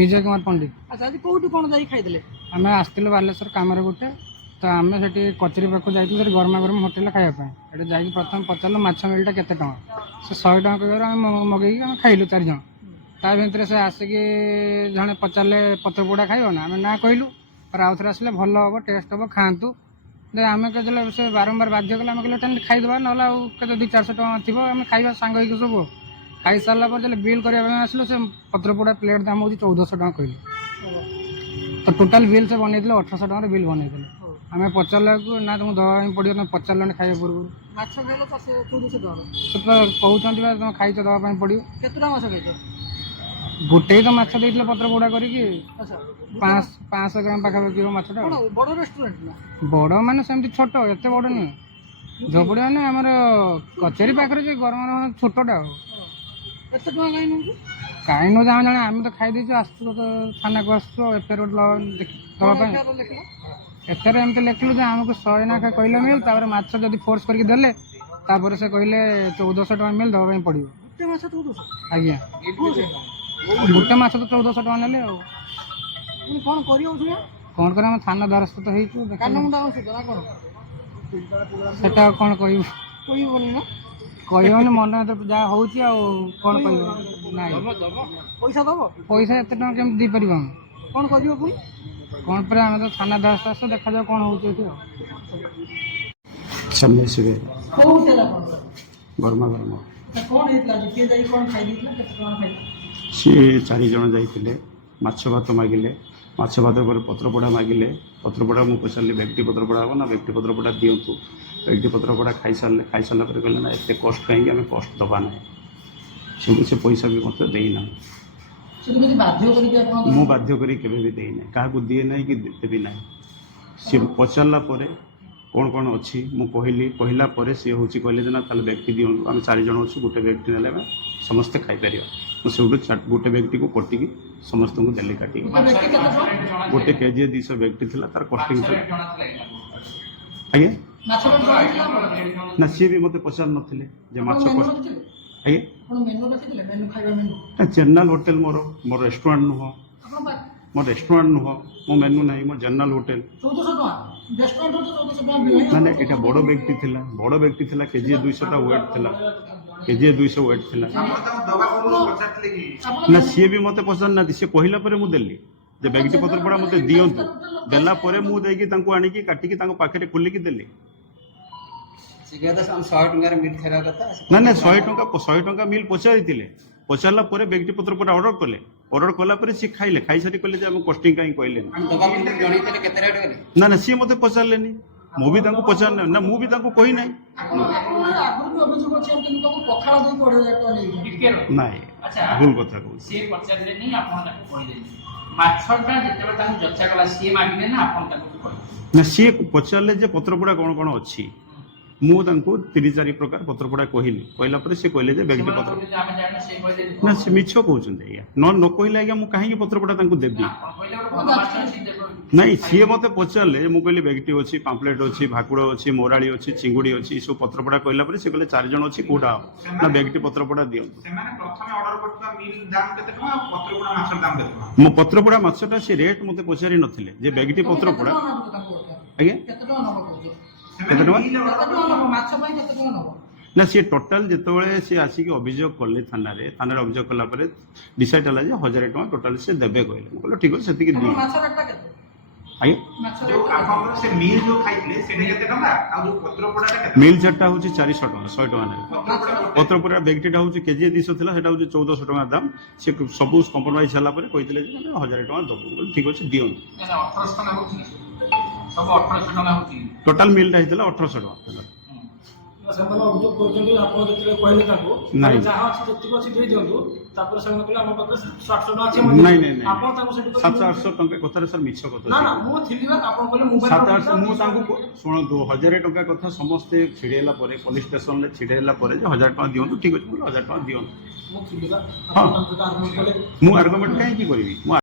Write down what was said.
विजय कुमार पंडित। अच्छा आज कोठी कोन जाई खाइदले आम आसलु बालेश्वर कम गोटे तो आम से कचेरी पाक जाइए गरमा गरम होटेल खायापी जा प्रथम पचारू माछ मिलटा के से 100 टका कह मगेगी खाइलु 4 जन ता भर से आसिक जड़े पचारे पत्र पोड़ा खाइब ना आम ना कहलु और आउ थे आसले भल हम टेस्ट हम खातु आम कहते से बारंबार बाध्य कले आम कहले खाईदे ना 200-400 टका थी आम खाଇବା सांग हो सब खाई सारा पर बिल करने आसलु से पत्र पोड़ा प्लेट दाम हो 1400 टका कहलु तो टोटाल बिल से बनई 1800 टकर बिल बनई आम पचारा ना तुमको दवाई पड़ो तुम पचारे खाଇବା पूर्व से कहते तुम खाई दवाई पड़ो गोटे तो माछ देते पत्र पोड़ा कर 500 ग्राम पाखापाखि माछटा बड़ रेस्टोरेंट ना बड़ माने सेमती छोट एत बड़ नुह झोपड़ी मैंने आम कचेरी पाखे जो गरम छोटा कहीं न जाओ जाने आम तो खाई आसु तो थाना को आसु एफआईआर दवाई एफआईआर एमती लिखलु आमको 100 ना कहले मिल तापर माछ जब फोर्स करके देले तापर से कहले 1400 टका मिल दवाई पड़ो आज्ञा गोटे माछ तो 1400 टका ने कौन कौन कर थाना द्वारस्थ तो होटा कौन कहनी मन जहाँ हो कौन कह पैसा दब पैसा एत टाँग केमी दी पार कौन कर कौन पर आम तो थाना द्वारस्थ आस देखा जाओ कौन हो गरमा गरम कौन खाई सी 4 जन जाइए माछ भात मागिले माछ भात पर पत्र पोड़ा मागिले पत्र पोड़ा मुझे पचारि व्यक्ति पत्र पोड़ा हम ना व्यक्ति पत्र पोड़ा दिंतु व्यक्ति पत्र पोड़ा खाई सारा पर कहले ना एत कष्ट कहीं आम कष्ट दबा ना से पैसा भी मत देना मु बाध्य करी भी देना क्या दिए ना कि देवी ना सी पचारा कौन कौन अच्छी मु कहला सी हूँ कहले ना ताल व्यक्ति दिंतु आम 4 जन अच्छे गोटे व्यक्ति ना समस्ते खाईपर मुझे गोटे व्यक्ति को कटिकी समस्त को देली काटिक गोटे केजी 200 व्यक्ति थी तार कस्टिंग आज्ञा ना सी भी मत पचार नी आज्ञा जनरल होटेल मोर रेस्टोरेंट नुह मोर रेस्टोरेंट नुह मो मेनू ना मोर जनरल होटेल मैंने यहाँ बड़ व्यक्ति थिला बड़ व्यक्ति थिला केजी 200 वेट थिला केजी 200 वेट थिला ना सी भी मत पसंद ना सी कहला मुझे जे व्यक्ति पत्र पड़ा मत दिंतु देला मुझे आनिकी काटिकी पाखे खोलिकी देली ना ना 100 टका मिल पचारि पचारा व्यक्ति पत्र पड़ा ऑर्डर कला सी खाइले खाई सारी कहले आम कस्टिंग कहीं कहले ना ना सी मत पचारे मुझे पचार ना मुझे कही ना भूल कथा ना सी पचारे पत्र पोड़ा कौन कौन अच्छी मुझे 3-4 प्रकार पत्र पोड़ा कहली कहला सी कहले व्यक्ति पत्र ना सी मिछ कहते न कहले आज्ञा मुझे कहीं पत्र पोड़ा देवी नहीं सी मत पचारे मुझे कहली व्यक्ति अच्छी पाम्पलेट अच्छी भाकुड़ अच्छी मोराड़ी अच्छी चिंगुड़ी अच्छी सब पत्र पोड़ा कहला सी कहले 4 जन अच्छी कौटा ना व्यक्ति पत्र पोड़ा दिंतु मो पत्र पोड़ा माछटा सी रेट मत पचारि नथिले व्यक्ति पत्र पोड़ा ना सी टोटाल जिते सी आसिक अभियोग कले थाना अभियोग कला डिसाइड है 1000 टका टोटाल से देवे कहले ठीक है से मिल चार्टा हूँ 400 टका 100 टका ना पत्र पोड़ा व्यक्तिटा हूँ केजी 200 था 1400 टका दाम सी सब कम्प्रोमाइज सारापर कहते 1000 टका दबू ठीक अच्छे दिंतु टोटाल मिलटा होता 1800 टका नहीं 700-800 टका कथा सर मिछ कथा 700 शुणु 1000 टका कथा समस्ते छिड़ेला पुलिस स्टेशन में छिड़ेला 1000 टका दिंतु ठीक अच्छे 1000 टका दिंतु हाँ मुझे आर्गुमेंट कहीं करी